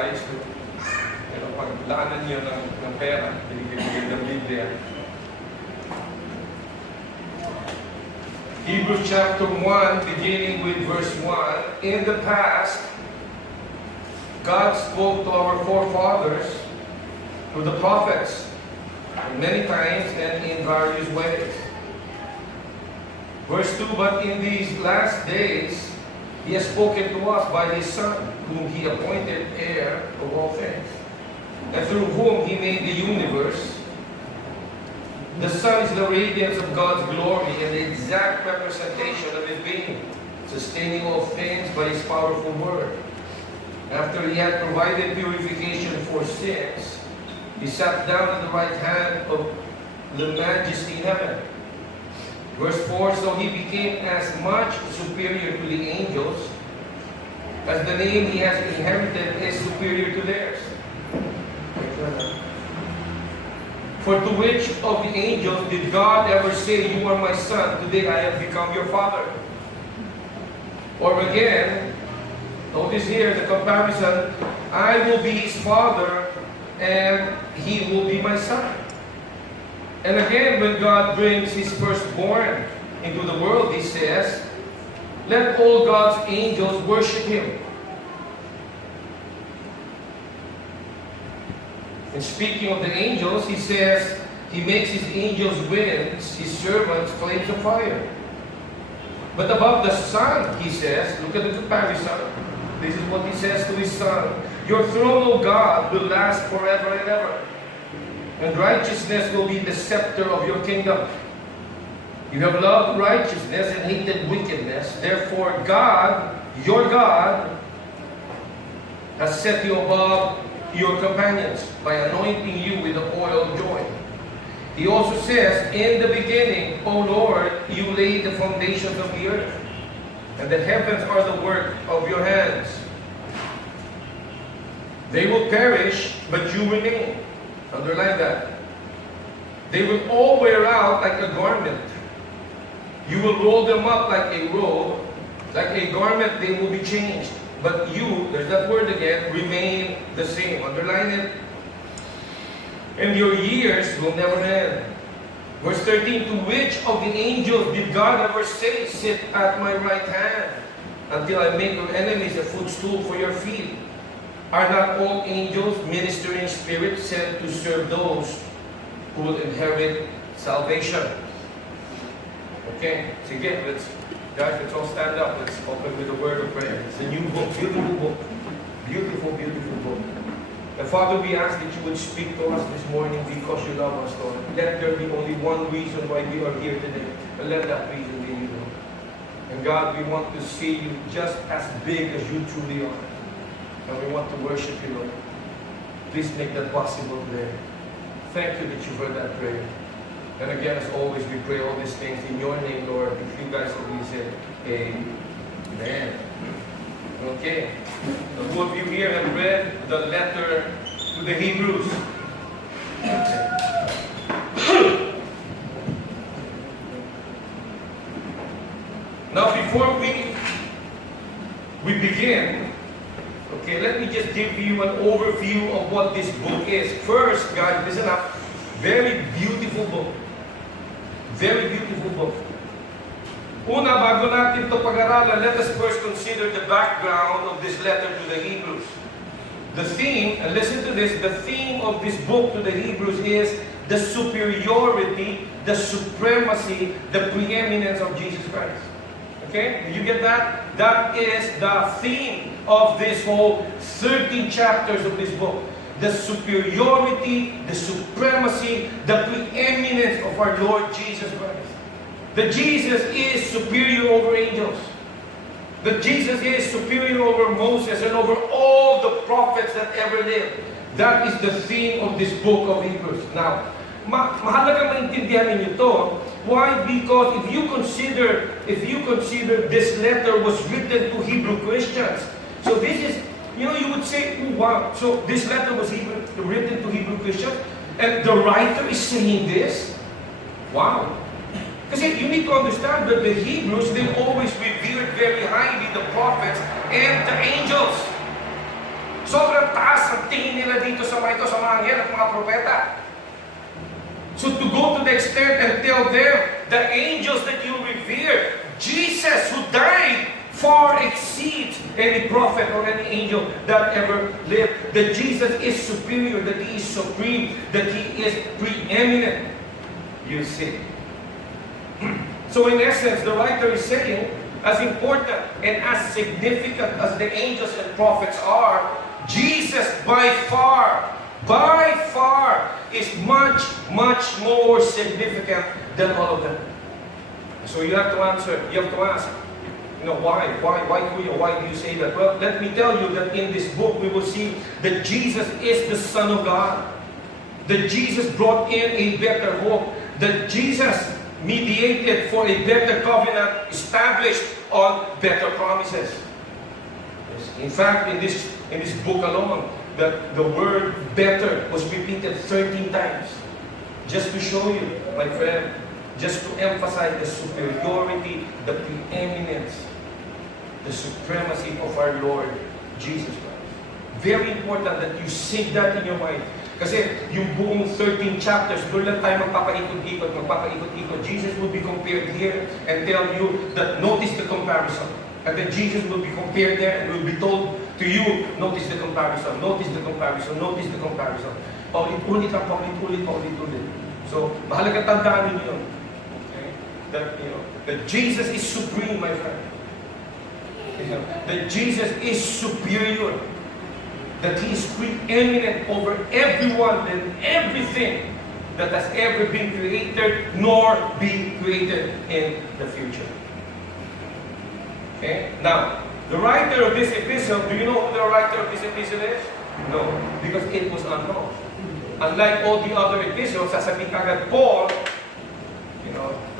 guys to, paglaanan nyo ng pera, binigay ng Biblia. Hebrews chapter 1, beginning with verse 1. In the past, God spoke to our forefathers through the prophets many times and in various ways. Verse 2, but in these last days, He has spoken to us by His Son, whom He appointed heir of all things, and through whom He made the universe. The Son is the radiance of God's glory and the exact representation of His being, sustaining all things by His powerful word. After He had provided purification for sins, He sat down at the right hand of the Majesty in heaven. Verse 4, so He became as much superior to the angels as the name He has inherited is superior to theirs. For to which of the angels did God ever say, you are my son, today I have become your father? Or again, notice here the comparison, I will be his father and he will be my son. And again, when God brings his firstborn into the world, He says, let all God's angels worship Him. And speaking of the angels, He says, He makes His angels winds, His servants flames of fire. But about the Son, He says, look at the comparison. This is what He says to His Son. Your throne, O God, will last forever and ever. And righteousness will be the scepter of your kingdom. You have loved righteousness and hated wickedness. Therefore, God, your God, has set you above your companions by anointing you with the oil of joy. He also says, in the beginning, O Lord, you laid the foundations of the earth, and the heavens are the work of your hands. They will perish, but you remain. Underline that. They will all wear out like a garment. You will roll them up like a robe. Like a garment, they will be changed. But you, there's that word again, remain the same. Underline it. And your years will never end. Verse 13, to which of the angels did God ever say, sit at my right hand until I make your enemies a footstool for your feet? Are not all angels ministering spirits sent to serve those who will inherit salvation? Okay, sige, let's all stand up. Let's open with a word of prayer. It's a new book, beautiful book. Beautiful, beautiful book. And Father, we ask that you would speak to us this morning because you love us, Lord. Let there be only one reason why we are here today. And let that reason be you, Lord. And God, we want to see you just as big as you truly are. And we want to worship you, Lord. Please make that possible today. Thank you that you heard that prayer. And again, as always, we pray all these things in your name, Lord. If you guys will say, amen. Okay. The two of you here have read the letter to the Hebrews. Now, before we begin, okay, let me just give you an overview of what this book is. First, guys, listen up. Very beautiful book. Very beautiful book. Una, bago natin ito pag-aralan, let us first consider the background of this letter to the Hebrews. The theme, and listen to this, the theme of this book to the Hebrews is the superiority, the supremacy, the preeminence of Jesus Christ. Okay? Did you get that? That is the theme of this whole 13 chapters of this book. The superiority, the supremacy, the preeminence of our Lord Jesus Christ. That Jesus is superior over angels. That Jesus is superior over Moses and over all the prophets that ever lived. That is the theme of this book of Hebrews. Now, mahalaga maintindihan ninyo ito. Why? Because if you consider this letter was written to Hebrew Christians. So this is, you would say, oh wow, so this letter was written to Hebrew Christians and the writer is saying this? Wow. Because you need to understand that the Hebrews, they always revered very highly the prophets and the angels. Sobrang taas ang tingin nila dito sa mga ito, sa mga anghel at mga propeta. So to go to the extent and tell them, the angels that you revere, Jesus who died far exceeds any prophet or any angel that ever lived. That Jesus is superior, that He is supreme, that He is preeminent. You see. So in essence, the writer is saying, as important and as significant as the angels and prophets are, Jesus by far is much, much more significant than all of them. So you have to answer, you have to ask, why? Why do you say that? Well, let me tell you that in this book we will see that Jesus is the Son of God. That Jesus brought in a better hope. That Jesus mediated for a better covenant established on better promises. In fact, in this book alone, the word better was repeated 13 times. Just to show you, my friend, just to emphasize the superiority, the preeminence, the supremacy of our Lord Jesus Christ. Very important that you sink that in your mind. Kasi yung buong 13 chapters, doon lang tayo magpapaikot-ikot. Jesus will be compared here and tell you that notice the comparison. And then Jesus will be compared there and will be told to you, notice the comparison, notice the comparison, notice the comparison. Paulit-ulit lang, paulit-ulit. So, mahalaga tandaan ninyo yun. Okay? That Jesus is supreme, my friend. That Jesus is superior. That He is preeminent over everyone and everything that has ever been created nor be created in the future. Okay? Now, the writer of this epistle, do you know who the writer of this epistle is? No, because it was unknown. Unlike all the other epistles, sasabihin agad Paul,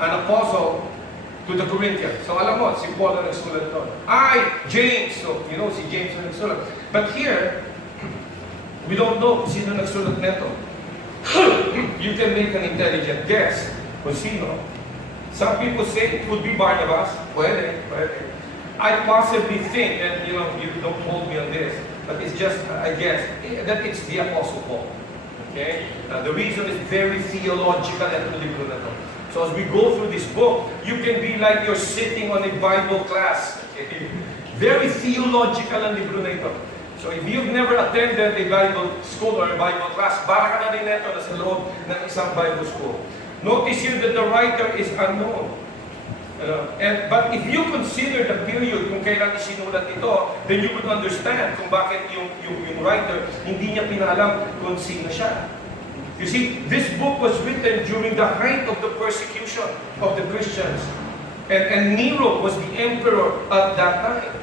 an apostle to the Corinthians. So alam mo, si Paul ang nagsulat doon. James. So, si James ang nagsulat. But here, we don't know kung sino nagsulat nito. You can make an intelligent guess kung sino. Some people say it would be Barnabas. Pwede. I possibly think, and you don't hold me on this, but it's just, I guess, that it's the Apostle Paul. Okay? The reason is very theological at the libro na to. So as we go through this book, you can be like you're sitting on a Bible class. Okay? Very theological ang libro na ito. So if you've never attended a Bible school or a Bible class, para ka na rin ito na sa loob ng isang Bible school. Notice here that the writer is unknown. But if you consider the period kung kailan isinulat ito, then you would understand kung bakit yung writer hindi niya pinalam kung sino siya. You see, this book was written during the height of the persecution of the Christians. And Nero was the emperor at that time.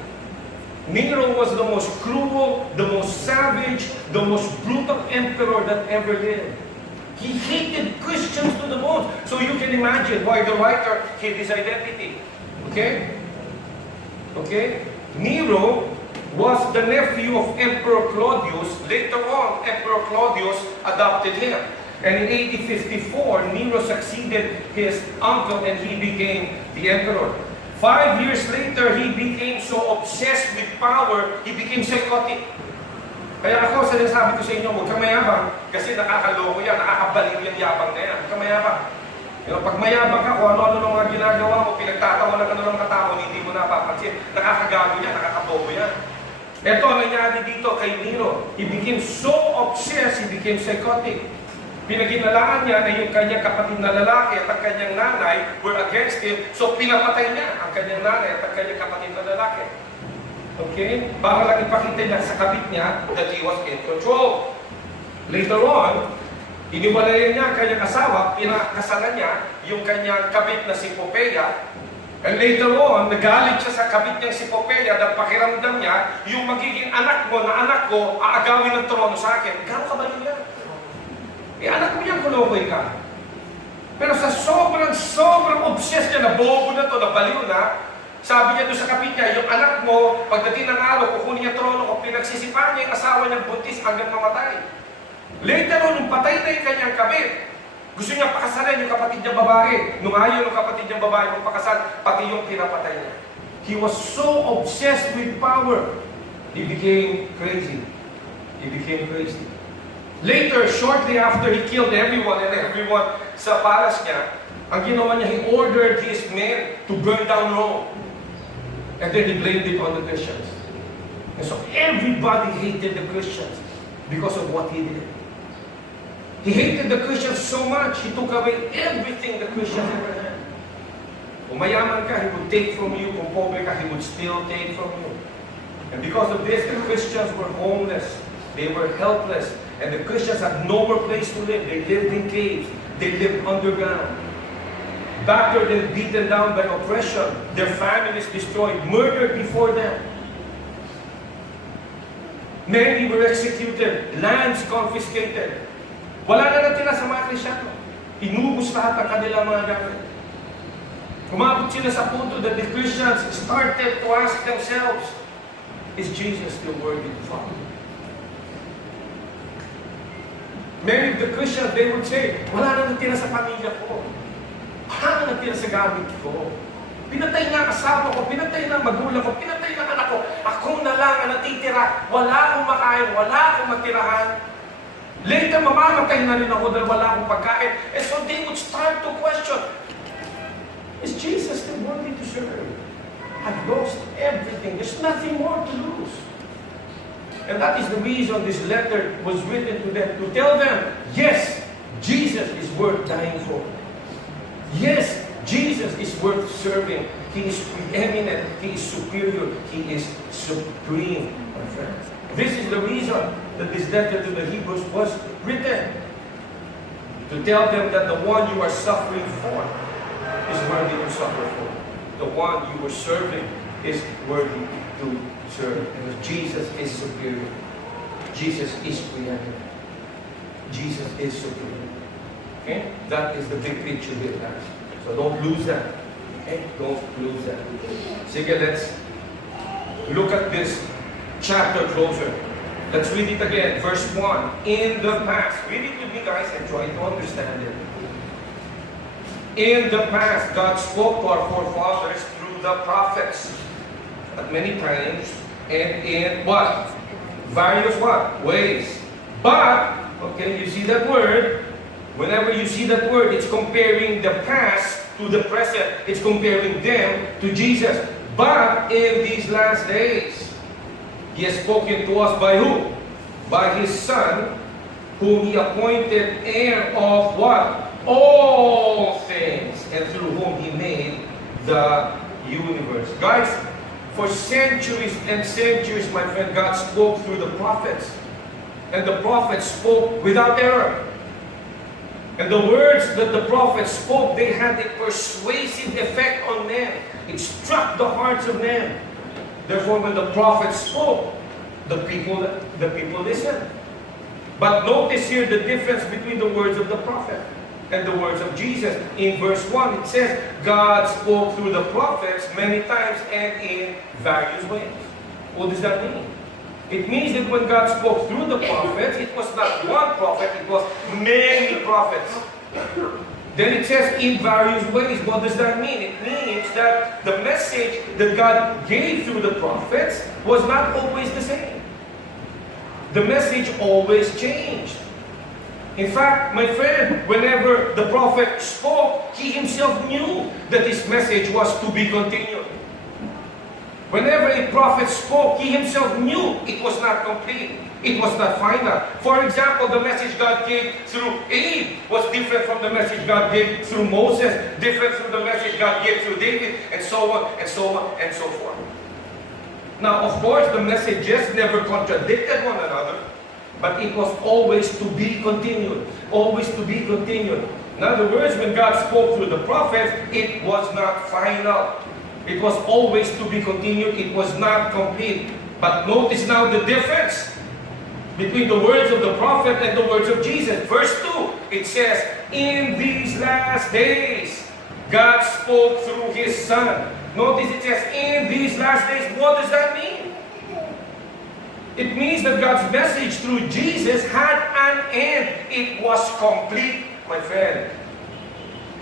Nero was the most cruel, the most savage, the most brutal emperor that ever lived. He hated Christians to the bone. So you can imagine why the writer hid his identity. Okay? Nero was the nephew of Emperor Claudius. Later on, Emperor Claudius adopted him. And in AD 54, Nero succeeded his uncle and he became the emperor. 5 years later, he became so obsessed with power, he became psychotic. Kaya ako, sinasabi ko sa inyo, huwag kang mayabang kasi nakakaloko yan, nakakabaliw yung yabang na yan. Huwag kang mayabang. Pag mayabang ka, kung ano-ano ng mga ginagawa mo, pinagtatawanan ka ng katao, hindi mo napapansin. Nakakagago yan, nakakabobo yan. Ito, nangyari dito kay Nero. He became so obsessed, he became psychotic. Pinaginalaan niya na yung kanyang kapatid na lalaki at ang kanyang nanay were against him, so pinapatay niya ang kanyang nanay at ang kanyang kapatid na lalaki. Okay? Para lang ipakita niya sa kabit niya that he was in control. Later on, iniwalayan niya ang kanyang asawa, pinakasalan niya yung kanyang kabit na si Popea. And later on, nagalit siya sa kabit niyang si Popea dahil pakiramdam niya, yung magiging anak mo na anak ko, aagawin ng trono sa akin. Gano'n ka ba yun yan? Anak mo yan, kulokoy ka. Pero sa sobrang obsessed niya, na bobo na to, na baliw na, sabi niya doon sa kapit niya, yung anak mo, pagdating ng araw, kukunin niya trono ko, pinagsisipan niya yung asawa niyang buntis hanggang mamatay. Later on, nung patay na yung kanyang kabit, gusto niya pakasalan yung kapatid niyang babae. Nung ayaw yung kapatid niyang babae magpakasal, pati yung pinapatay niya. He was so obsessed with power, he became crazy. He became crazy. Later, shortly after he killed everyone sa palace niya, ang ginawa niya, he ordered his men to burn down Rome. And then he blamed it on the Christians. And so everybody hated the Christians because of what he did. He hated the Christians so much, he took away everything the Christians ever had. Kung mayaman ka, he would take from you. Kung pobre ka, he would still take from you. And because of this, the Christians were homeless. They were helpless. And the Christians had nowhere place to live. They lived in caves. They lived underground. Battered and beaten down by oppression. Their families destroyed. Murdered before them. Many were executed. Lands confiscated. Wala na natira sa mga Kristiyano. Inubos lahat ang kanilang mga gamit. Umabot sila sa punto that the Christians started to ask themselves, is Jesus still worthy to follow? Many of the Christians, they would say, wala na natira sa pamilya ko. Wala na natira sa gamit ko. Pinatay na asawa ko, pinatay na magulang ko, pinatay na anak ko. Ako na lang ang natitira. Wala akong makain, wala akong matirahan. Later, mamamatay na rin ako dahil wala akong pagkain. And so they would start to question, is Jesus still worthy to serve? I've lost everything. There's nothing more to lose. And that is the reason this letter was written to them, to tell them, yes, Jesus is worth dying for. Yes, Jesus is worth serving. He is preeminent. He is superior. He is supreme, my friends. This is the reason that this letter to the Hebrews was written. To tell them that the one you are suffering for is worthy to suffer for. The one you were serving is worthy to serve. Because Jesus is superior. Jesus is preeminent. Jesus is superior. Okay? That is the big picture here, guys. So don't lose that. Okay? Don't lose that. Sige, let's look at this chapter closer. Let's read it again. Verse 1. In the past. Read it with me, guys, and try to understand it. In the past, God spoke to our forefathers through the prophets at many times and in what? Various what? Ways. But, okay, you see that word. Whenever you see that word, it's comparing the past to the present. It's comparing them to Jesus. But in these last days, He has spoken to us by who? By His Son, whom He appointed heir of what? All things, and through whom He made the universe. Guys, for centuries and centuries, my friend, God spoke through the prophets. And the prophets spoke without error. And the words that the prophets spoke, they had a persuasive effect on men. It struck the hearts of men. Therefore, when the prophets spoke, the people listened. But notice here the difference between the words of the prophet and the words of Jesus. In verse 1, it says, God spoke through the prophets many times and in various ways. What does that mean? It means that when God spoke through the prophets, it was not one prophet, it was many prophets. Then it says in various ways. What does that mean? It means that the message that God gave through the prophets was not always the same. The message always changed. In fact, my friend, whenever the prophet spoke, he himself knew that his message was to be continued. Whenever a prophet spoke, he himself knew it was not complete. It was not final. For example, the message God gave through Abe was different from the message God gave through Moses, different from the message God gave through David, and so on, and so on, and so forth. Now, of course, the messages never contradicted one another, but it was always to be continued. Always to be continued. In other words, when God spoke through the prophets, it was not final. It was always to be continued. It was not complete. But notice now the difference between the words of the prophet and the words of Jesus. Verse 2, it says, in these last days, God spoke through His Son. Notice it says, in these last days. What does that mean? It means that God's message through Jesus had an end. It was complete, my friend.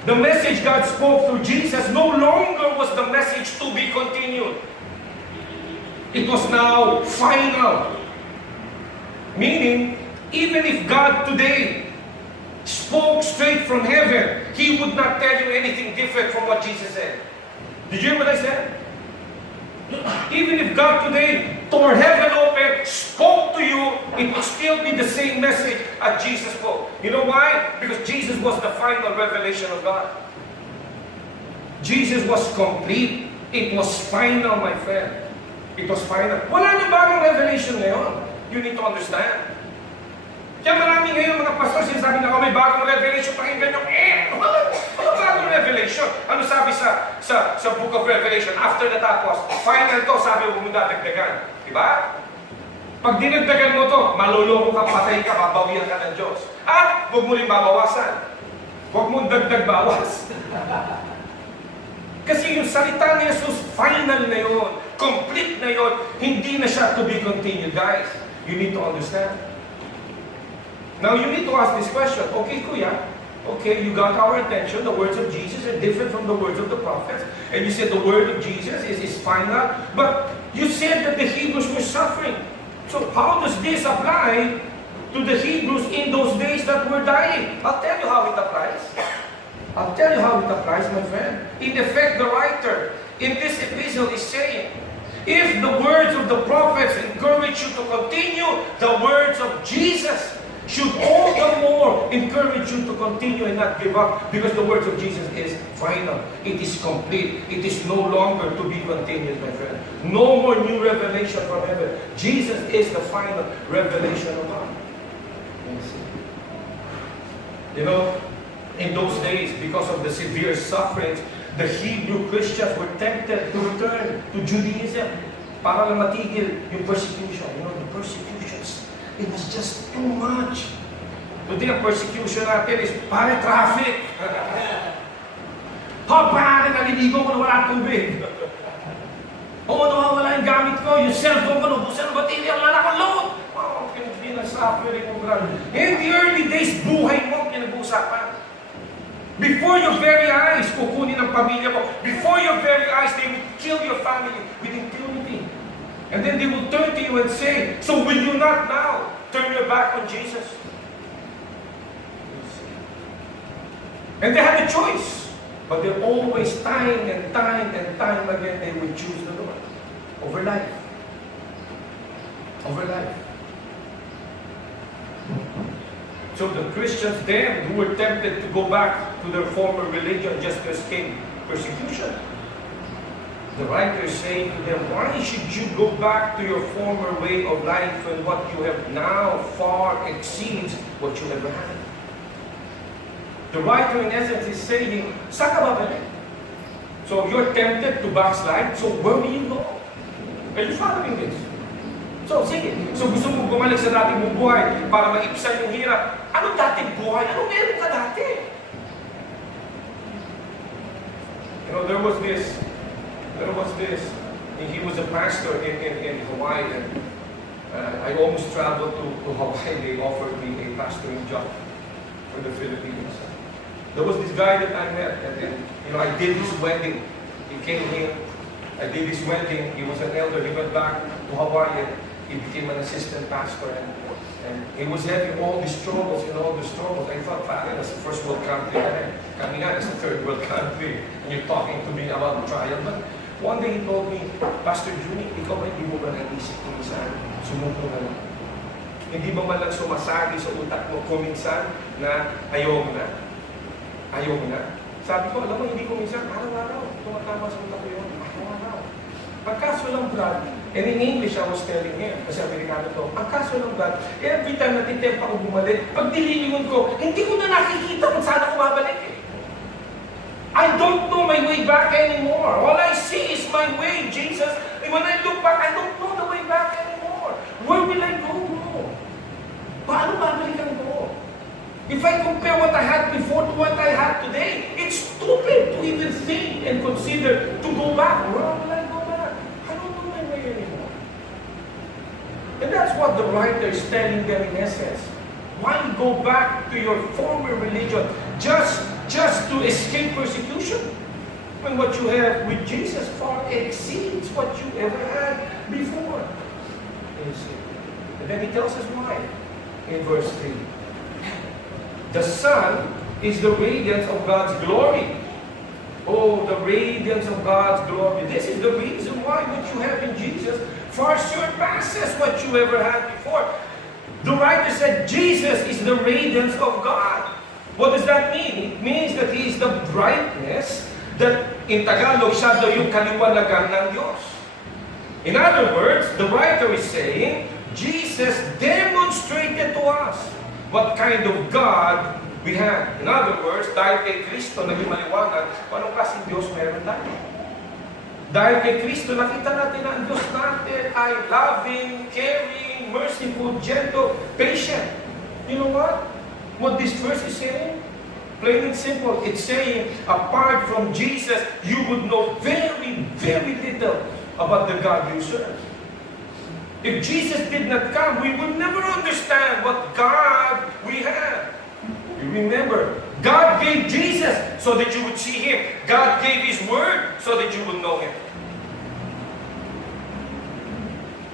The message God spoke through Jesus no longer was the message to be continued. It was now final. Meaning, even if God today spoke straight from heaven, He would not tell you anything different from what Jesus said. Did you hear what I said? Even if God today tore heaven open, spoke to you, it would still be the same message as Jesus spoke. You know why? Because Jesus was the final revelation of God. Jesus was complete. It was final, my friend. It was final. Wala na bagong revelation ngayon. You need to understand. Kaya marami ngayon mga pastor, sinasabi na may bagong revelation, pakinggan nyo, ano bagong revelation? Ano sabi sa book of Revelation? After natapos, final to, sabi huwag mo dadagdagan. Diba? Pag dinagdagan mo to, maluloko ka, patay ka, babawian ka ng Diyos. At huwag mo rin babawasan. Huwag mo dagdag bawas. Kasi yung salita ni Jesus, final na yun, complete na yun, hindi na siya to be continued, guys. You need to understand. Now, you need to ask this question. Okay, Kuya, okay, you got our attention. The words of Jesus are different from the words of the prophets. And you said the word of Jesus is final. But you said that the Hebrews were suffering. So how does this apply to the Hebrews in those days that were dying? I'll tell you how it applies. I'll tell you how it applies, my friend. In effect, the writer in this epistle is saying, if the words of the prophets encourage you to continue, the words of Jesus should all the more encourage you to continue and not give up, because the words of Jesus is final. It is complete. It is no longer to be continued, my friend. No more new revelation from heaven. Jesus is the final revelation of God. You know, in those days, because of the severe sufferings, the Hebrew Christians were tempted to return to Judaism para lang matigil yung persecution. You know, the persecutions, it was just too much. Today, ang persecution natin is pare traffic. Pare, naliligo ko na wala tubig. Oo, nawawala yung gamit ko, yung cellphone ko, nabusan ng baterya, wala na akong load. Wow, pinag-suffering mo, grabe. In the early days, buhay mo, pinag-uusapan. Before your very eyes, kukunin ang pamilya mo. Before your very eyes, they will kill your family with impunity. And then they will turn to you and say, so will you not now turn your back on Jesus? And they had a choice. But they're always time and time and time again, they will choose the Lord over life. Over life. So the Christians then, who were tempted to go back to their former religion just to escape persecution, the writer is saying to them, why should you go back to your former way of life when what you have now far exceeds what you ever had? The writer in essence is saying, saan ka babalik? So you're tempted to backslide, so where will you go? Are you following this? So, sige. So, gusto mo bumalik sa dating mong buhay para maipsan yung hirap. Anong dating buhay? Anong meron ka dati? You know, there was this, he was a pastor in Hawaii, and I almost traveled to Hawaii. They offered me a pastoring job for the Philippines. There was this guy that I met, and then, you know, I did his wedding. He came here, I did his wedding. He was an elder. He went back to Hawaii, and he became an assistant pastor, and he was having all these troubles, I thought, parang that's the first world country. Kami nga, that's the third world country. And you're talking to me about trial. But one day he told me, Pastor Juni, ikaw ba hindi mo ba naisip kuminsan? Sumuko na lang. Hindi ba man lang sumasagi sa utak mo kuminsan na ayaw mo na? Ayaw mo na? Sabi ko, alam mo, hindi kuminsan, araw-araw. Tumatama sa utak ko yun. Araw-araw. Pagkaso lang, Brad, and in English, I was telling him, kasi Amerikano to, ang kaso lang, Brad, every time natitempa ko bumalik, pag dililingon ko, hindi ko na nakikita kung saan ako babalik eh. I don't know my way back anymore. All I see is my way, Jesus. And when I look back, I don't know the way back anymore. Where will I go, bro? Paano babalikan ko? If I compare what I had before to what I had today, it's stupid to even think and consider to go back. Where will I go back? I don't know my way anymore. And that's what the writer is telling them in essence. Why go back to your former religion just to escape persecution? When what you have with Jesus far exceeds what you ever had before. You see? And then he tells us why in verse 3. The Son is the radiance of God's glory. Oh, the radiance of God's glory. This is the reason why what you have in Jesus far surpasses what you ever had before. The writer said Jesus is the radiance of God. What does that mean? It means that He is the brightness that in Tagalog, siya daw yung kaliwanagan ng Diyos. In other words, the writer is saying, Jesus demonstrated to us what kind of God we have. In other words, dahil kay Kristo naging maliwanag, anong klaseng Diyos meron tayo? Dahil kay Kristo, nakita natin na ang Diyos natin ay loving, caring, merciful, gentle, patient. You know what? What this verse is saying? Plain and simple. It's saying, apart from Jesus, you would know very, very little about the God you serve. If Jesus did not come, we would never understand what God we have. You remember, God gave Jesus so that you would see Him. God gave His Word so that you would know Him.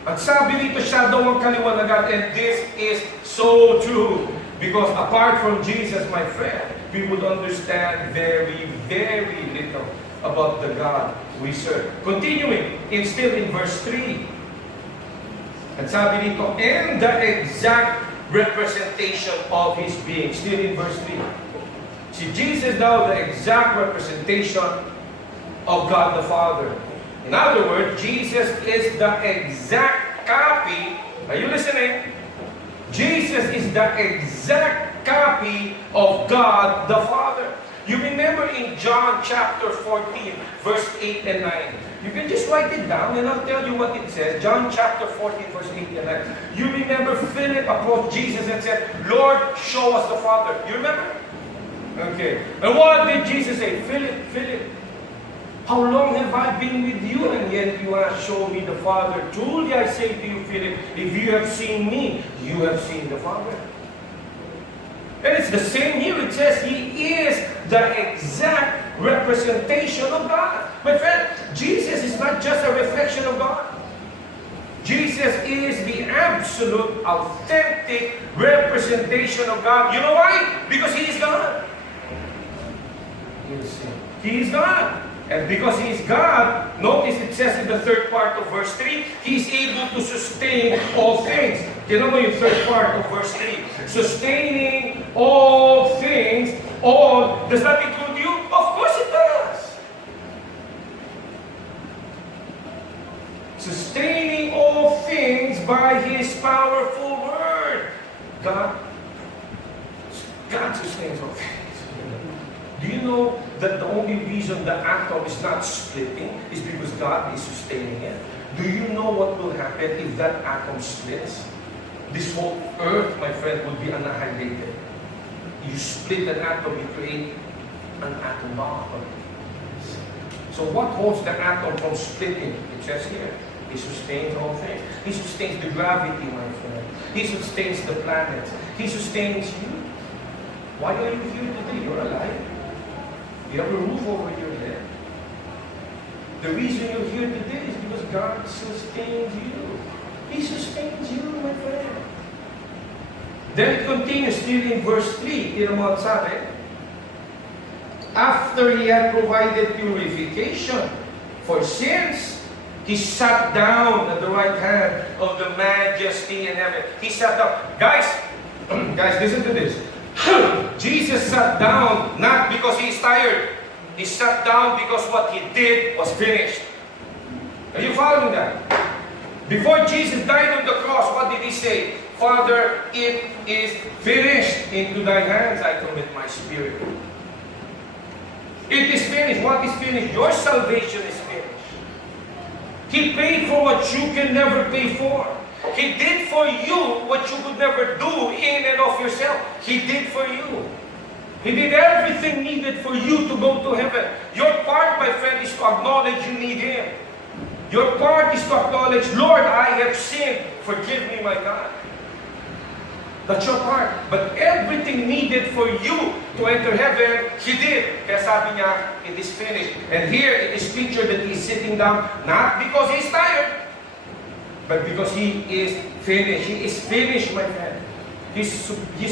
At sabi dito, siya daw ang kaliwanagan, and this is so true. Because apart from Jesus, my friend, we would understand very, very little about the God we serve. Continuing, still in verse 3. At sabi dito, and the exact representation of His being. Still in verse 3. See, Jesus now the exact representation of God the Father. In other words, Jesus is the exact copy. Are you listening? Jesus is the exact copy of God the Father. You remember in John chapter 14, verse 8 and 9. You can just write it down and I'll tell you what it says. John chapter 14, verse 8 and 9. You remember Philip approached Jesus and said, Lord, show us the Father. You remember? Okay. And what did Jesus say? Philip, how long have I been with you, and yet you want to show me the Father? Truly I say to you, Philip, if you have seen me, you have seen the Father. And it's the same here. It says He is the exact representation of God. My friend, Jesus is not just a reflection of God. Jesus is the absolute, authentic representation of God. You know why? Because He is God. He is God. And because He is God, notice it says in the third part of verse 3, He is able to sustain all things. You know yung third part of verse 3? Sustaining all things. All, does that include you? Of course it does. Sustaining all things by His powerful word. God sustains all things. Do you know that the only reason the atom is not splitting is because God is sustaining it? Do you know what will happen if that atom splits? This whole earth, my friend, will be annihilated. You split an atom, you create an atom bomb. So what holds the atom from splitting? It says here, He sustains all things. He sustains the gravity, my friend. He sustains the planets. He sustains you. Why are you here today? You're alive. You have a roof over your head. The reason you're here today is because God sustains you. He sustains you, my friend. Then it continues still in verse 3. Tira mo ang sabi, after He had provided purification for sins, He sat down at the right hand of the Majesty in heaven. He sat down. Guys, listen to this. Jesus sat down not because He is tired. He sat down because what He did was finished. Are you following that? Before Jesus died on the cross, what did He say? Father, it is finished. Into Thy hands I commit my spirit. It is finished. What is finished? Your salvation is finished. He paid for what you can never pay for. He did for you what you could never do in and of yourself. He did for you. He did everything needed for you to go to heaven. Your part, my friend, is to acknowledge you need Him. Your part is to acknowledge, Lord, I have sinned. Forgive me, my God. That's your part. But everything needed for you to enter heaven, He did. Kaya sabi niya, it is finished. And here it is pictured that He is sitting down, not because He is tired, but because He is finished. He is finished, my friend. His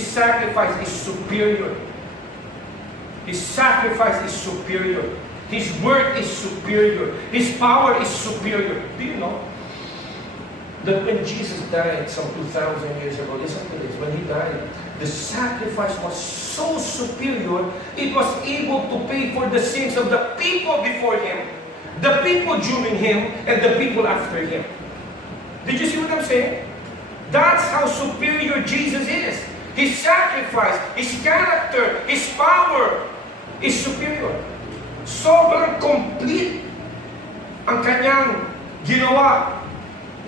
sacrifice is superior. His sacrifice is superior. His work is superior. His power is superior. Do you know that when Jesus died some 2,000 years ago, listen to this, when He died, the sacrifice was so superior, it was able to pay for the sins of the people before Him, the people during Him, and the people after Him. Did you see what I'm saying? That's how superior Jesus is. His sacrifice, His character, His power is superior. Sobrang complete ang Kanyang ginawa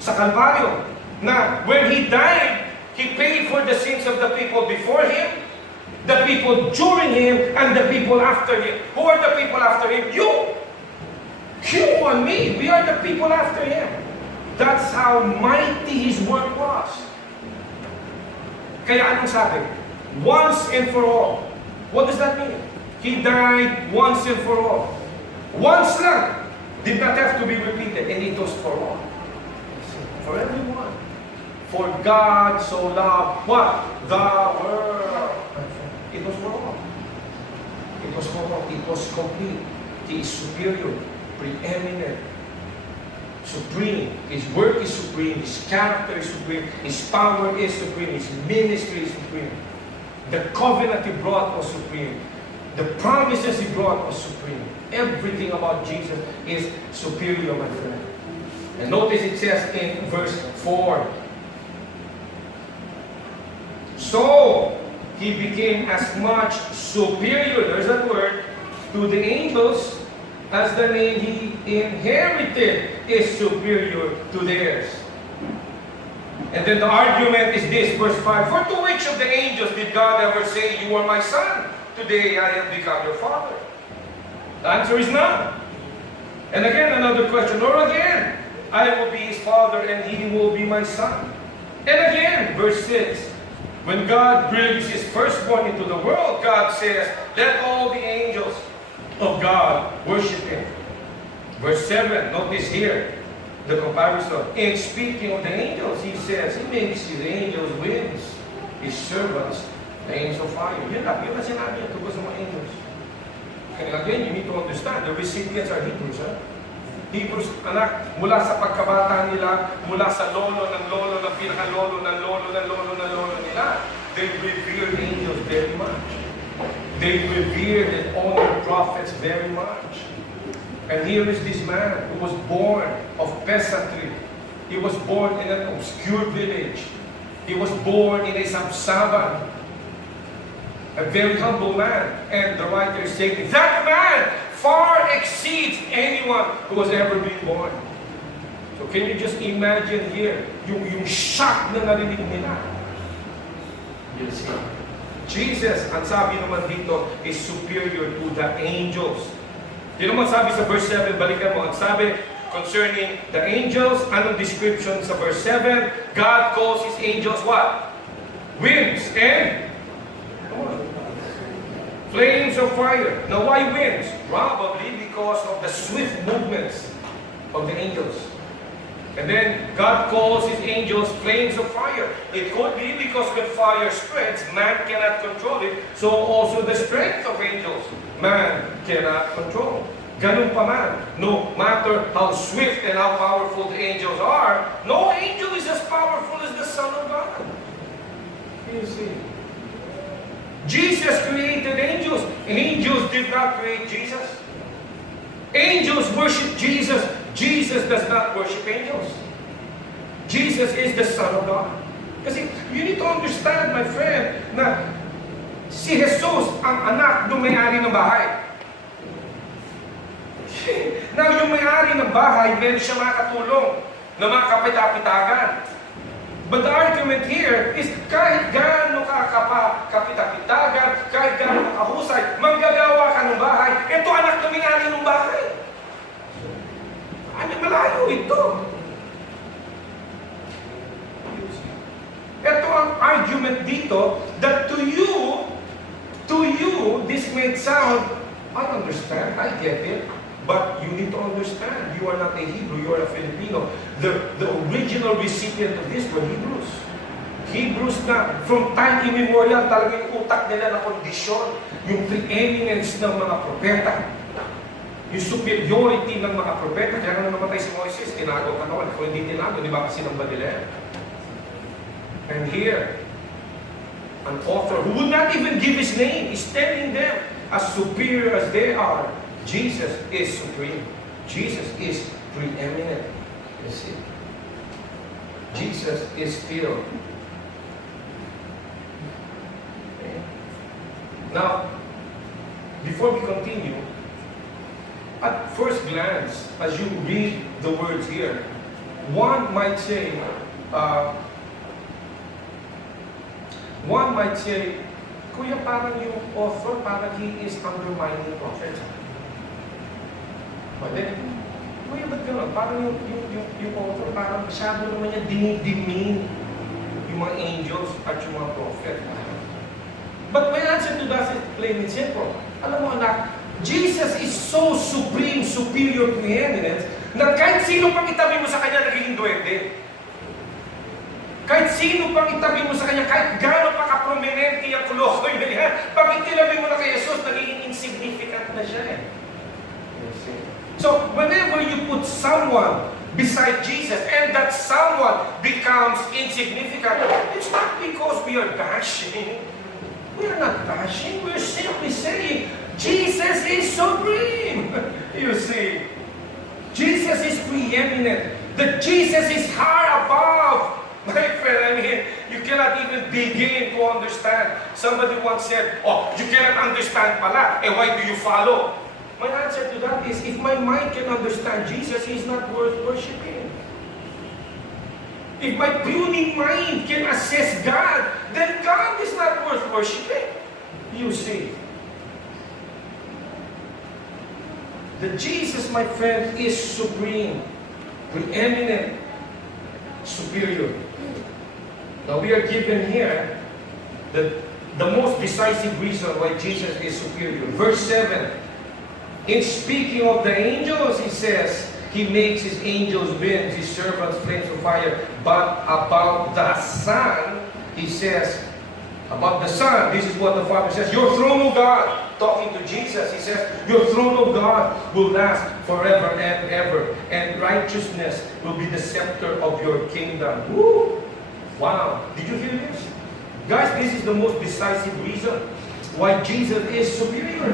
sa Kalbaryo, na when He died, He paid for the sins of the people before Him, the people during Him, and the people after Him. Who are the people after Him? You! You and me, we are the people after Him. That's how mighty His work was. Kaya anong sabi? Once and for all. What does that mean? He died once and for all. Once lang. Did not have to be repeated. And it was for all. For everyone. For God so loved what? The world. It was for all. It was for all. It was complete. He is superior, preeminent, supreme. His work is supreme. His character is supreme. His power is supreme. His ministry is supreme. The covenant He brought was supreme. The promises He brought was supreme. Everything about Jesus is superior, my friend. And notice it says in verse 4, so He became as much superior, there's that word, to the angels as the name He inherited is superior to theirs. And then the argument is this, verse 5, for to which of the angels did God ever say, you are my son, today I have become your father? The answer is none. And again, another question, or again, I will be his father and he will be my son. And again, verse 6, when God brings His firstborn into the world, God says, let all the angels of God worship Him. Verse 7, notice here, the comparison. In speaking of the angels, He says, He makes His angels winds, His servants, flames of fire. Yun lang sinabi niya tungkol sa mga angels. And again, you need to understand, the recipients are Hebrews, Hebrews, anak, mula sa pagkabata nila, mula sa lolo ng pinakalolo ng lolo nila, they revered angels very much. They revered and honored prophets very much. And here is this man who was born of peasantry. He was born in an obscure village. He was born in a sabsaban. A very humble man. And the writer is saying, that man far exceeds anyone who has ever been born. So can you just imagine here, yung shock na narinig nila? You see, Jesus, ang sabi naman dito, is superior to the angels. Yun naman sabi sa verse 7, balikan mo, ang sabi concerning the angels, anong description sa verse 7? God calls His angels what? Winds and flames of fire. Now, why winds? Probably because of the swift movements of the angels. And then, God calls His angels flames of fire. It could be because when fire spreads, man cannot control it. So also the strength of angels, man cannot control. Ganun pa man, no matter how swift and how powerful the angels are, no angel is as powerful as the Son of God. You see? Jesus created angels. Angels did not create Jesus. Angels worship Jesus. Jesus does not worship angels. Jesus is the Son of God. Kasi you need to understand, my friend, na si Jesus ang anak ng may-ari ng bahay. Now, yung may-ari ng bahay, meron siya makatulong na mga kapit-apitagan. But the argument here is kahit gaano kapit-apitagan, kahit gaano kahusay, manggagawa ka ng bahay, ito anak ng may-ari ng bahay. Ano, malayo ito. Ito ang argument dito that to you, this may sound, I understand, I get it. But you need to understand, you are not a Hebrew, you are a Filipino. The original recipient of this were Hebrews. Hebrews na from time immemorial talaga yung utak nila na kondisyon, yung preeminence ng mga propeta, yung superiority ng mga propeta. Kaya nga namatay si Moises, tinago ka naman. Kung hindi tinago, di ba kasi sinamba nila? And here, an author who would not even give his name is telling them, as superior as they are, Jesus is supreme. Jesus is preeminent. You see? Jesus is still. Okay. Now, before we continue, at first glance, as you read the words here, one might say, Kuya, parang yung author, parang he is undermining prophets. But then, Kuya, ba't gano'n? Parang yung author, parang masyado naman niya dinidimin yung mga angels at yung mga prophet. But my answer to that is plain and simple. Alam mo anak, Jesus is so supreme, superior, preeminent, na kahit sino pang itabi mo sa kanya, nagiging duwende. Kahit sino pang itabi mo sa kanya, kahit gano'n pa ka-prominente ang kulokoy na yan, pag itinabi mo na kay Jesus, nagiging insignificant na siya eh. So, whenever you put someone beside Jesus, and that someone becomes insignificant, it's not because we are bashing. We are not bashing. We are simply saying, Jesus is supreme. You see, Jesus is preeminent. That Jesus is high above. My friend, I mean, you cannot even begin to understand. Somebody once said, oh, you cannot understand pala. Eh, why do you follow? My answer to that is, if my mind can understand Jesus, He's not worth worshiping. If my puny mind can assess God, then God is not worth worshiping. You see. The Jesus, my friend, is supreme, preeminent, superior. Now we are given here the most decisive reason why Jesus is superior. Verse 7, in speaking of the angels, he says, He makes His angels winds, His servants flames of fire. But about the Son, He says, about the Son, this is what the Father says, your throne, O God, talking to Jesus, He says, your throne, O God, will last forever and ever, and righteousness will be the scepter of your kingdom. Woo! Wow, did you hear this? Guys, this is the most decisive reason why Jesus is superior.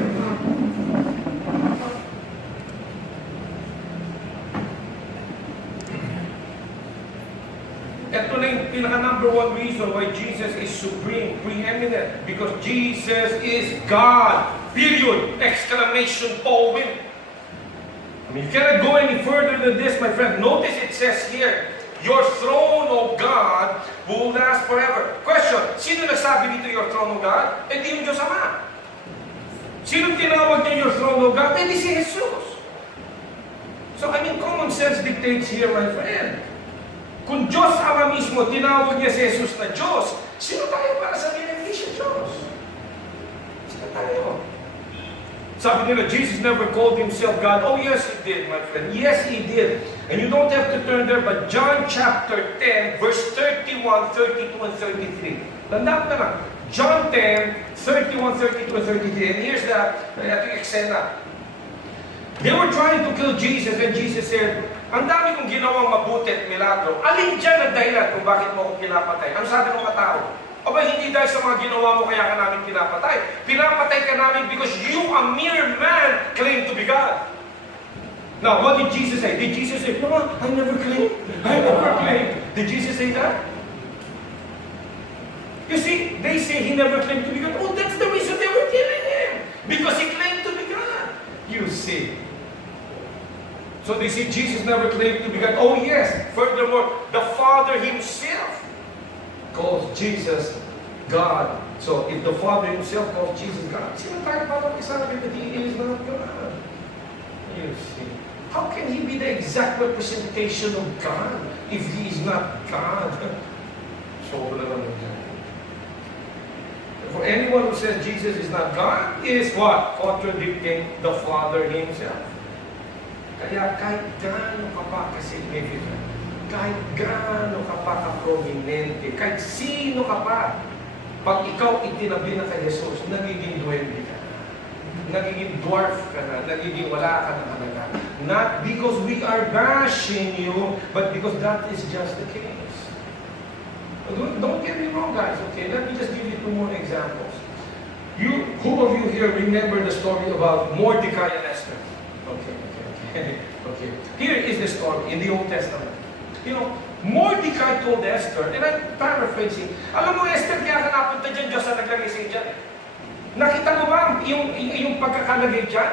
Ito na yung pinaka-number one reason why Jesus is supreme, preeminent. Because Jesus is God. Period. Exclamation point. I mean, you cannot go any further than this, my friend. Notice it says here, your throne, O God, will last forever. Question, sino nagsabi dito your throne, O God? Eh di yung Diyos Ama. Sino tinawag niya your throne, O God? Eh di si Jesus. So, I mean, common sense dictates here, my friend. Kung Diyos Ama mismo, tinawag niya si Jesus na Diyos, sino tayo para sabihin na hindi siya Diyos? Sino tayo? Sabi nila, Jesus never called Himself God. Oh yes, He did, my friend. Yes, He did. And you don't have to turn there, but John chapter 10, verse 31, 32, and 33. Tandaan na lang. John 10, 31, 32, and 33. And here's the eksena. They were trying to kill Jesus, and Jesus said, ang dami kong ginawang mabuti at milagro. Alin dyan ang dahilan kung bakit mo ako pinapatay? Ano sabi ng mga tao? Aba, hindi dahil sa mga ginawa mo kaya ka namin pinapatay. Pinapatay ka namin because you, a mere man, claim to be God. Now, what did Jesus say? Did Jesus say, no, I never claimed. I never claimed. Did Jesus say that? You see, they say He never claimed to be God. Oh, that's the reason they were killing Him. Because He claimed to be God. You see. So they say Jesus never claimed to be God. Oh yes. Furthermore, the Father Himself calls Jesus God. So if the Father Himself calls Jesus God, sino tayo para magsasabi that He is not God? You see. How can He be the exact representation of God if He is not God? Sobra naman yan. For anyone who says Jesus is not God is what? Contradicting the Father Himself. Kaya kahit gaano ka pa ka-significant, kahit gaano ka pa ka-prominente, kahit sino ka pa, pag ikaw itinabi na kay Jesus, nagiging duwende ka na. Nagiging dwarf ka na, nagiging wala ka na halaga. Not because we are bashing you, but because that is just the case. Don't get me wrong, guys, okay? Let me just give you 2 more examples. Who of you here remember the story about Mordecai and Esther? Okay. Here is the story in the Old Testament. You know, Mordecai told Esther, and I'm paraphrasing, alam mo, Esther, kaya ka napunta dyan, Diyos na naglagay sa dyan. Nakita mo ba yung pagkakalagay dyan?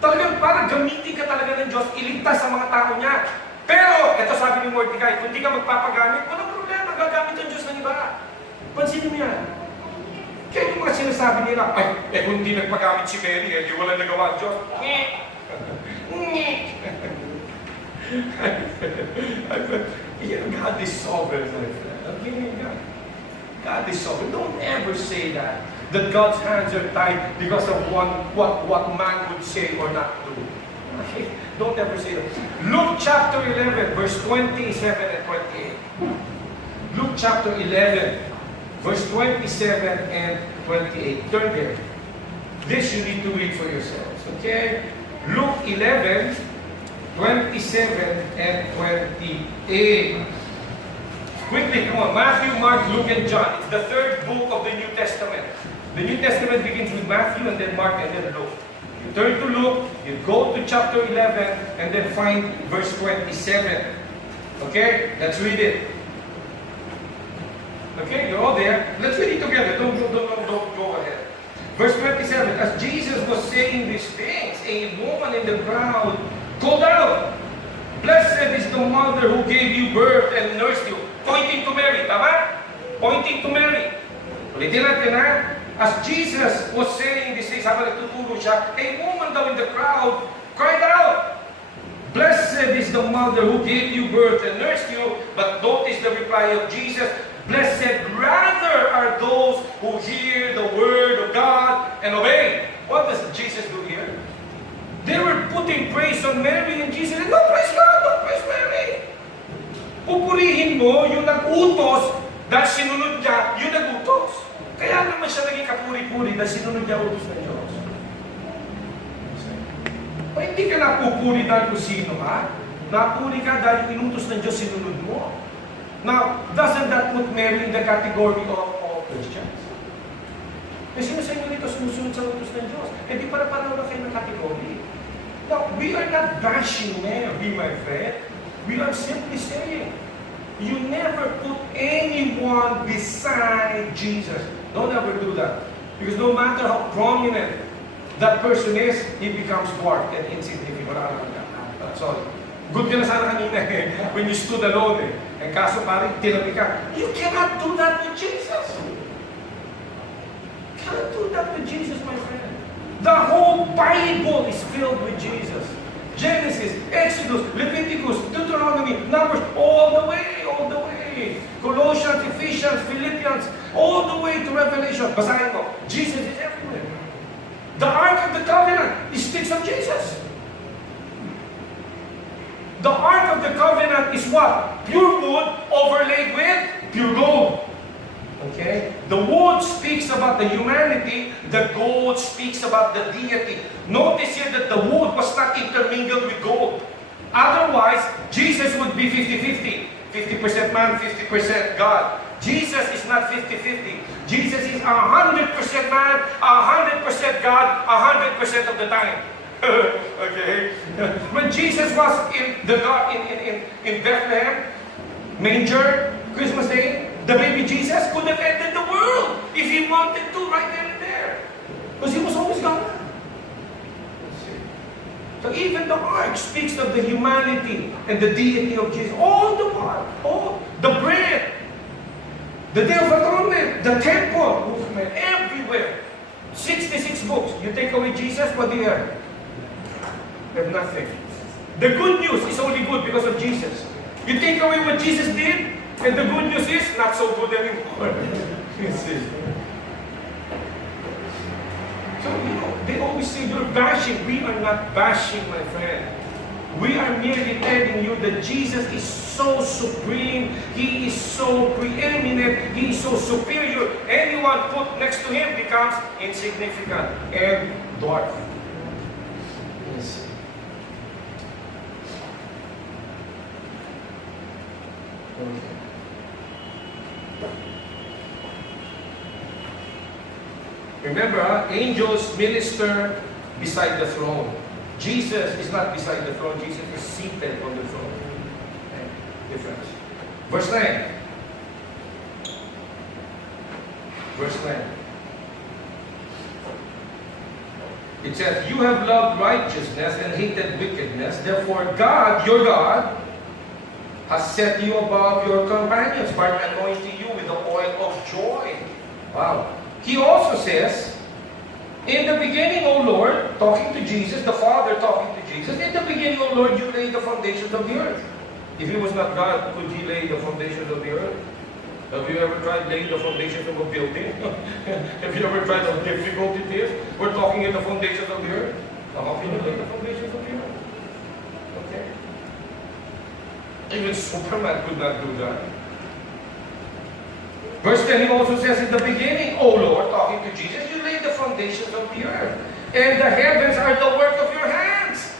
Talagang parang gamitin ka talaga ng Diyos, iligtas sa mga tao niya. Pero, ito sabi ni Mordecai, kung di ka magpapagamit, walang problema, gagamit ang Diyos ng iba. Pansinin mo yan. Kaya yung mga sinasabi nila, kung di nagpagamit si Mary, di wala nagawa ang Diyos. God is sovereign, my friend. Okay, God is sovereign. Don't ever say that God's hands are tied because of what man would say or not do. Okay? Don't ever say that. Luke chapter 11, verse 27 and 28. Luke chapter 11, verse 27 and 28. Turn there. This you need to read for yourselves. Okay? Luke 11, 27 and 28. Quickly, come on. Matthew, Mark, Luke, and John. It's the 3rd book of the New Testament. The New Testament begins with Matthew and then Mark and then Luke. You turn to Luke, you go to chapter 11, and then find verse 27. Okay? Let's read it. Okay? You're all there. Let's read it together. Don't go ahead. Verse 27. As Jesus was saying these things, a woman in the crowd called out, "Blessed is the mother who gave you birth and nursed you." Pointing to Mary. Tama? Pointing to Mary. Ulitin natin, ha? As Jesus was saying these things, habang nagtuturo siya, a woman daw in the crowd cried out, "Blessed is the mother who gave you birth and nursed you." But notice the reply of Jesus, "Blessed rather are those who hear the word of God and obey." What does Jesus do here? They were putting praise on Mary, and Jesus said, "No, praise God, don't praise Mary." Pupurihin mo yung nag-utos dahil sinunod niya yung nag-utos. Kaya naman siya naging kapuri-puri dahil sinunod niya utos ng Diyos. O hindi ka napupuri dahil kung sino ka. Napuri ka dahil yung inutos ng Diyos sinunod mo. Now, doesn't that put Mary in the category of all Christians? Kasi sino sa inyo dito sumusunod sa utos ng Diyos? Eh di para-paraw na kayo ng category. Now, we are not bashing Mary, my friend. We are simply saying, you never put anyone beside Jesus. Don't ever do that. Because no matter how prominent that person is, he becomes dwarfed and insignificant. Sorry. Good ka na sana kanina when you stood alone And kaso parang tinabi ka. You cannot do that with Jesus. You cannot do that with Jesus, my friend. The whole Bible is filled with Jesus. Genesis, Exodus, Leviticus, Deuteronomy, Numbers, all the way. Colossians, Ephesians, Philippians, all the way to Revelation. Basahin mo, Jesus is everywhere. The Ark of the Covenant, it speaks of Jesus. The Ark of the Covenant is what? Pure wood overlaid with pure gold. Okay? The wood speaks about the humanity, the gold speaks about the deity. Notice here that the wood was not intermingled with gold. Otherwise, Jesus would be 50-50. 50% man, 50% God. Jesus is not 50-50. Jesus is 100% man, 100% God, 100% of the time. Okay? When Jesus was in Bethlehem, manger, Christmas Day, the baby Jesus could have ended the world if he wanted to, right then and there. Because he was always God. So even the ark speaks of the humanity and the deity of Jesus. All the while, all the bread, the Day of Atonement, the temple, movement, everywhere. 66 books. You take away Jesus, what do you have? You have nothing. The good news is only good because of Jesus. You take away what Jesus did, and the good news is not so good anymore. You see? So, they always say you're bashing. We are not bashing, my friend. We are merely telling you that Jesus is so supreme, He is so preeminent, He is so superior. Anyone put next to Him becomes insignificant and dwarf. Yes. Okay. Remember, angels minister beside the throne. Jesus is not beside the throne. Jesus is seated on the throne. Okay. Difference. Verse 9. Verse 9. It says, you have loved righteousness and hated wickedness. Therefore, God, your God, has set you above your companions by anointing you with the oil of joy. Wow. He also says, in the beginning, O Lord, talking to Jesus, the Father talking to Jesus, in the beginning, O Lord, you laid the foundations of the earth. If He was not God, could He lay the foundations of the earth? Have you ever tried laying the foundations of a building? Have you ever tried how difficult it is? We're talking in the foundations of the earth. How can you lay the foundations of the earth? Okay. Even Superman could not do that. Verse 10, He also says, in the beginning, O Lord, talking to Jesus, you laid the foundations of the earth, and the heavens are the work of your hands.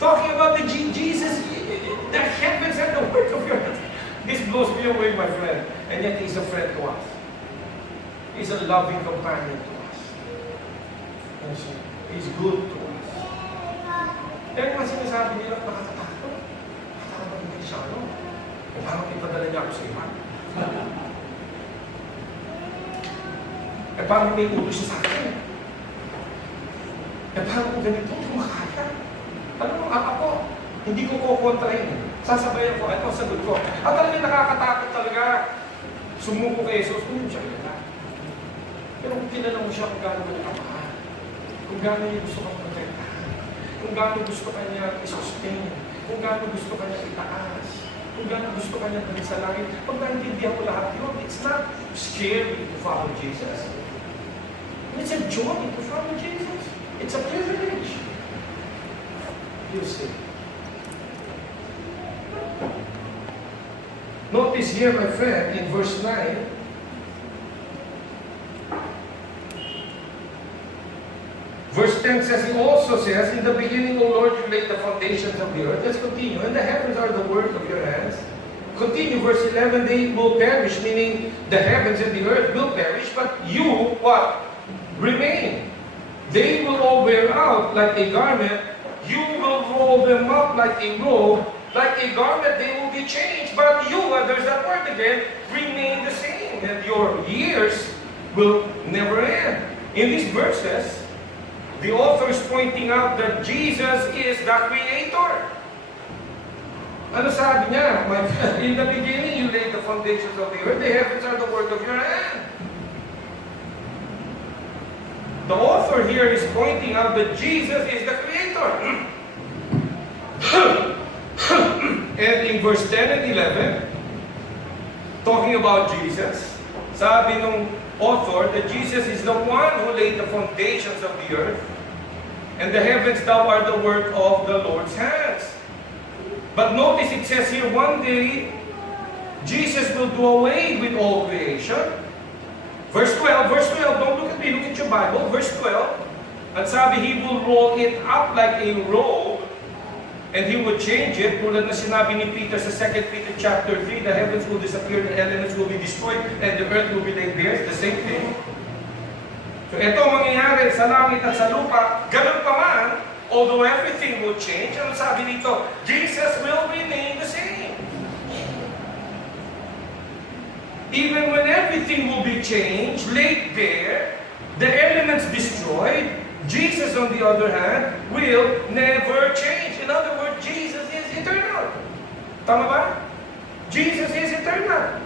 Talking about the Jesus, the heavens are the work of your hands. This blows me away, my friend. And yet, He's a friend to us. He's a loving companion to us. He's good to us. Kaya naman sinasabi nila, nakakatakot. Nakakatakot ng Kristyano. Parang ipadala niya ako sa iba. Parang may utos siya sa akin. Parang ganito, kumakata. Alam mo, ako, hindi ko kukontrahin. Sasabayan ko, ito ang sagot ko. At talagang nakakatakot talaga. Sumuko kay Jesus, hindi siya kilala. Pero kung kilala mo siya, kung gano'n mo niya kapahal, kung gano'n niya gusto kang protektahan, kung gano'n gusto kanya i-sustain, kung gano'n gusto kanya itaas, kung gano'n gusto kanya dali sa langit, pag naintindihan mo lahat yun, it's not scary to follow Jesus. It's a joy to follow Jesus. It's a privilege. You see. Notice here, my friend, in verse 9, verse 10 says, He also says, in the beginning, O Lord, you laid the foundations of the earth. Let's continue. And the heavens are the work of your hands. Continue, verse 11, they will perish, meaning the heavens and the earth will perish, but you, what? Remain. They will all wear out like a garment. You will roll them up like a robe. Like a garment, they will be changed. But you, and there's that word again, remain the same. And your years will never end. In these verses, the author is pointing out that Jesus is the Creator. Ano sabi niya? In the beginning, you laid the foundations of the earth. The heavens are the work of your hand. The author here is pointing out that Jesus is the Creator. And in verse 10 and 11, talking about Jesus, sabi nung author that Jesus is the one who laid the foundations of the earth, and the heavens now are the work of the Lord's hands. But notice it says here, one day, Jesus will do away with all creation. Verse 12, don't look at me, look at your Bible. Verse 12, at sabi, He will roll it up like a robe, and He will change it. Tulad na sinabi ni Peter sa 2 Peter chapter 3, the heavens will disappear, the elements will be destroyed, and the earth will be laid bare. The same thing. So ito mangyayari sa langit at sa lupa. Ganun pa man, although everything will change, ano sabi dito? Jesus will remain the same. Even when everything will be changed, laid bare, the elements destroyed, Jesus, on the other hand, will never change. In other words, Jesus is eternal. Tama ba? Jesus is eternal.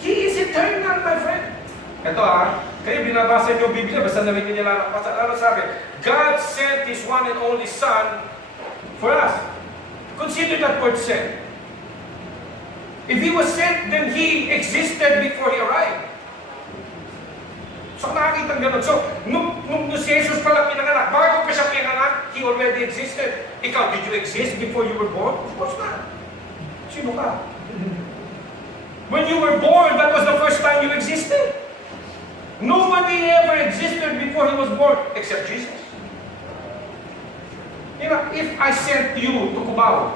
He is eternal, my friend. Ito kayo binabasa niyo Biblia, basta narinig niyo lang. Ano sabi? God sent His one and only Son for us. Consider that word sent. If He was sent, then He existed before He arrived. So nakakita gano'n. So, nung si Jesus pala pinanganak, bago pa siya pinanganak, He already existed. Ikaw, did you exist before you were born? Of course not. Sino ka? When you were born, that was the first time you existed. Nobody ever existed before he was born, except Jesus. You know, if I sent you to Cubao,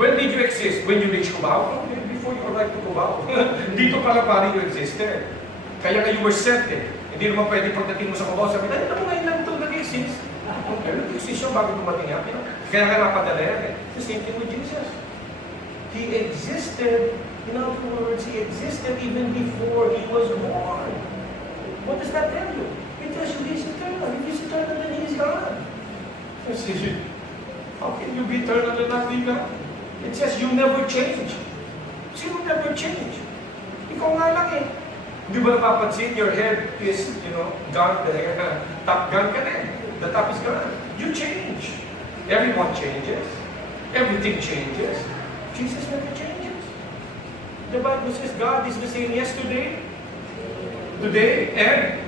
when did you exist? When you reached Cubao? No, before you arrived to Cubao. Dito pala pala you existed. Kaya you were sent eh. Hindi naman pwede pagdating mo sa Cubao, sabi, ay, ano ngayon lang ito nag-exist? Okay, nag-exist siya bago dumating yan. Kaya nga napadala yan eh. The same thing with Jesus. He existed, in other words, He existed even before He was born. What does that tell you? It tells you He's eternal. If He's eternal, then He's God. How can you be eternal and not be God? It says you never change. So you never change. Ikaw nga lang eh. Di ba napapansin, your head is, gone, top gun ka na eh. The top is gone. You change. Everyone changes. Everything changes. Jesus never changes. The Bible says God is the same yesterday, today, and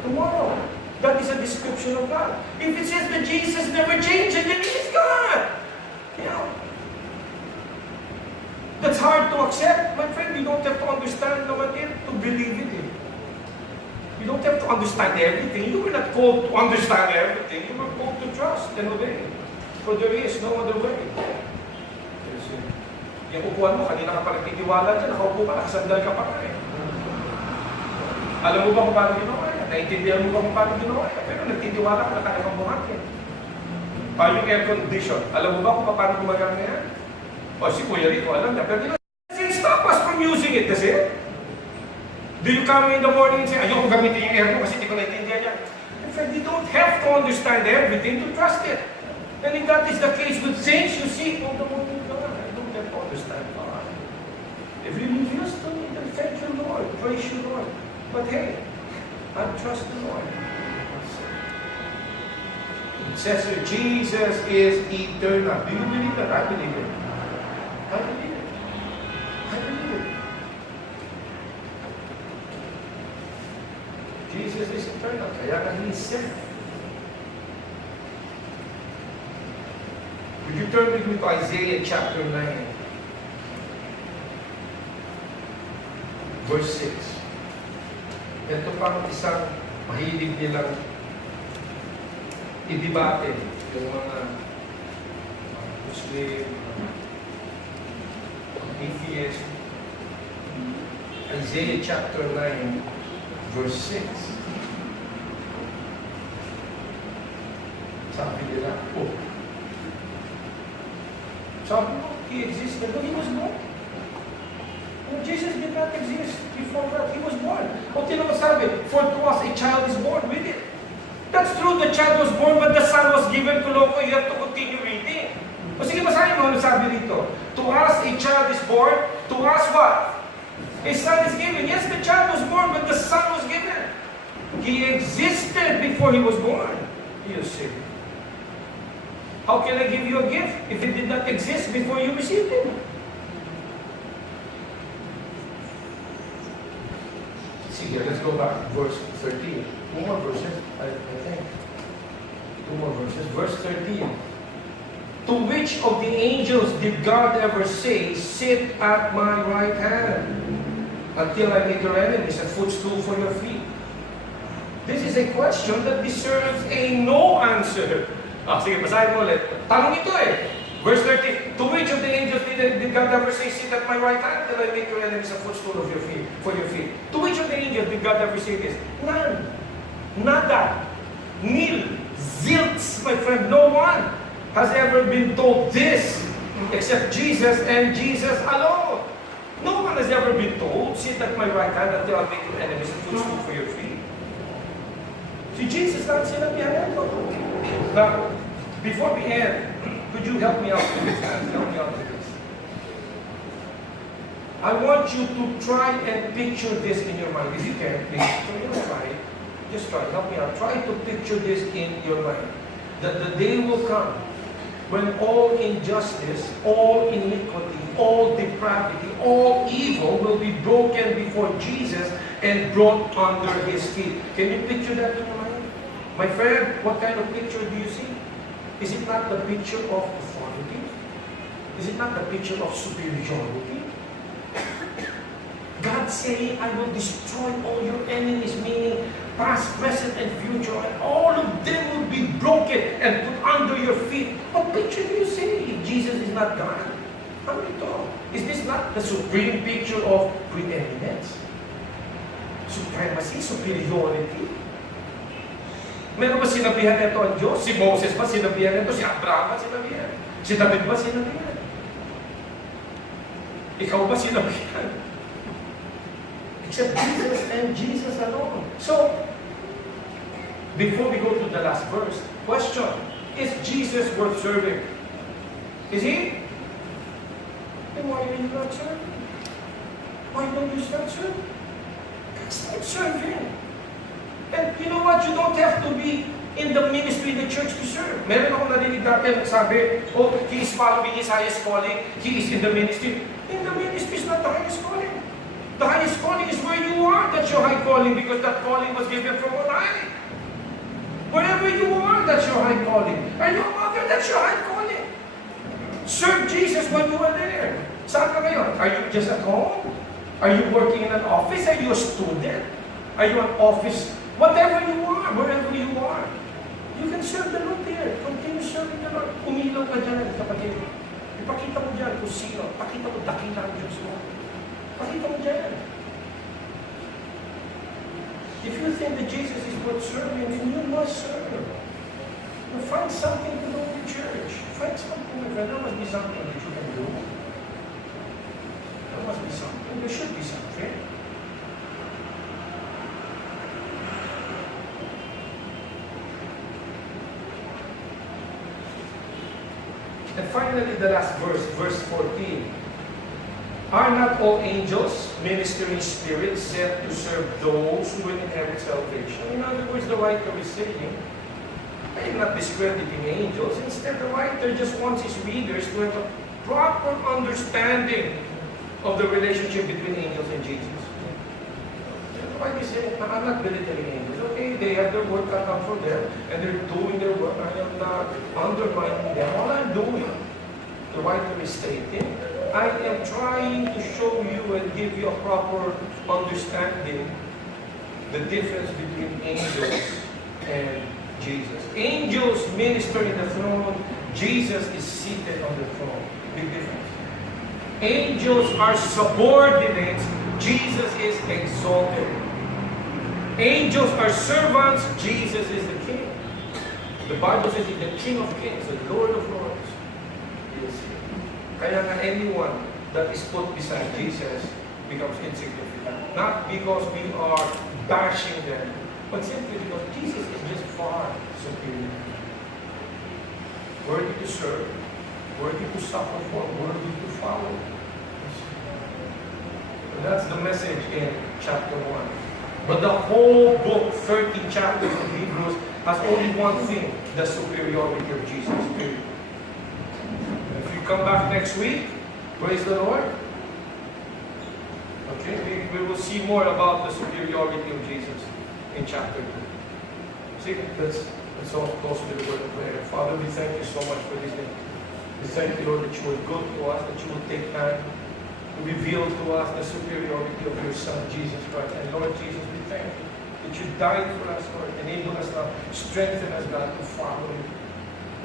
tomorrow. That is a description of God. If it says that Jesus never changes, then He is God. That's hard to accept. My friend, you don't have to understand naman it to believe it. You don't have to understand everything. You were not called to understand everything. You were called to trust and obey. For there is no other way. Yung upuan mo, kanina ka pa nagtitiwala dyan, nakaupo ka, nakasandal ka pa eh. Alam mo ba kung paano ginawa yan? Naintindihan mo ba kung paano ginawa yan? Pero nagtitiwala ka na kaya kang buhatin. Paano yung air condition? Alam mo ba kung paano gumagana yan? O si Kuya Rico, alam niya. Pero doesn't stop us from using it, kasi do you come in the morning and say, ayoko gamitin yung air ko kasi di ko naintindihan yan? In fact, you don't have to understand everything to trust it. And if that is the case with things you see, oh, the morning God, I don't have to understand God. If you refuse to me, then thank you, Lord. Praise you, Lord. But hey, I trust the Lord. It says here, Jesus is eternal. Do you believe that? I believe it. I believe it. I believe it. Jesus is eternal. Kaya nga He said. Would you turn with me to Isaiah chapter 9, verse 6. Ito pang isang mahilig nilang idibate yung mga Muslim, atheist. Isaiah chapter 9, verse 6. Sabi nila, sabi mo, He existed when He was born. Jesus did not exist before that. He was born. O tinong sabi, for to us a child is born with it. That's true, the child was born, but the son was given to Loco. You have to continue reading. O sige, basahin mo ano sabi dito. To us a child is born. To us what? A son is given. Yes, the child was born, but the son was given. He existed before He was born. You see. How can I give you a gift if it did not exist before you received it? Sige, let's go back. Verse 13. Two more verses, I think. Two more verses. Verse 13. To which of the angels did God ever say, sit at my right hand, until I make your enemies a footstool for your feet? This is a question that deserves a no answer. Sige, basahin mo ulit. Tanong ito eh. Verse 13. To which of the angels did God ever say, sit at my right hand till I make your enemies a footstool of your feet, for your feet? To which of the angels did God ever say this? None. Nada. Nil. Zilts, my friend. No one has ever been told this except Jesus and Jesus alone. No one has ever been told, sit at my right hand until I make your enemies a footstool for your feet. Si Jesus lang sinabihan ito. Now, before we end, could you help me out with this? Help me out with this. I want you to try and picture this in your mind. If you can, please. Try. Just try. Help me out. Try to picture this in your mind. That the day will come when all injustice, all iniquity, all depravity, all evil will be broken before Jesus, and brought under his feet. Can you picture that in your mind? My friend, what kind of picture do you see? Is it not the picture of authority? Is it not the picture of superiority? God saying, I will destroy all your enemies, meaning past, present, and future, and all of them will be broken and put under your feet. What picture do you see? Jesus is not God. Ano ito? Is this not the supreme picture of preeminence? Supremacy, superiority? Meron ba sinabihan ito ang Diyos? Si Moses ba sinabihan ito? Si Abraham ba sinabihan? Si David ba sinabihan? Ikaw ba sinabihan? Except Jesus and Jesus alone. So, before we go to the last verse, question, is Jesus worth serving? Is he? Then why are you not serving? Why don't you start serving? Start serving. And you know what? You don't have to be in the ministry, in the church to serve. Meron akong narinig dati sabi, oh, he is following his highest calling. He is in the ministry. In the ministry is not the highest calling. The highest calling is where you are. That's your high calling because that calling was given from on high. Wherever you are, that's your high calling. Are you a mother? That's your high calling. Serve Jesus when you are there. Saan ka ngayon? Are you just at home? Are you working in an office? Are you a student? Are you an office? Whatever you are, wherever you are, you can serve the Lord there. Continue serving the Lord. Umilaw ka dyan, kapatid. Ipakita mo dyan kung sino. Pakita mo, dakila ang Diyos mo. Pakita mo dyan. If you think that Jesus is worth serving, then you must serve. You find something to do in the church. Find something. There must be something that you can do. There must be something. There should be something. And finally, the last verse, verse 14. Are not all angels ministering spirits sent to serve those who will inherit salvation? In other words, the writer is saying, I am not discrediting angels. Instead, the writer just wants his readers to have a proper understanding of the relationship between angels and Jesus. The writer is saying, I'm not belittling angels. Okay, they have their work cut out for them, and they're doing their work. I am not undermining them. All I'm doing, the writer is stating, I am trying to show you and give you a proper understanding the difference between angels and Jesus. Angels minister in the throne. Jesus is seated on the throne. Big difference. Angels are subordinates. Jesus is exalted. Angels are servants. Jesus is the King. The Bible says he's the King of Kings, the Lord of Lords. Yes. Kaya na anyone that is put beside Jesus becomes insignificant. Not because we are bashing them, but simply because Jesus is just far superior. Worthy to serve, worthy to suffer for, worthy to follow. And that's the message in chapter 1. But the whole book, 13 chapters of Hebrews, has only one thing, the superiority of Jesus. Period. If you come back next week, praise the Lord. Okay, we will see more about the superiority of Jesus in chapter 2. See, let's all close with the word of prayer. Father, we thank you so much for this day. We thank you, Lord, that you were good to us, that you would take time to reveal to us the superiority of your Son, Jesus Christ. And Lord Jesus, we thank you that you died for us, Lord. Enable us now, strengthen us, God, to follow you.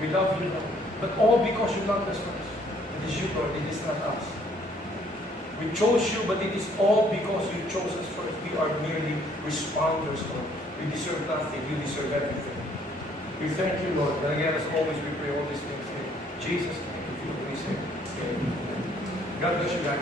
We love you, Lord. But all because you loved us first. It is you, Lord. It is not us. We chose you, but it is all because you chose us first. We are merely responders, Lord. We deserve nothing. You deserve everything. We thank you, Lord. And again, as always, we pray all these things in Jesus' name. If you please say, amen. God bless you guys.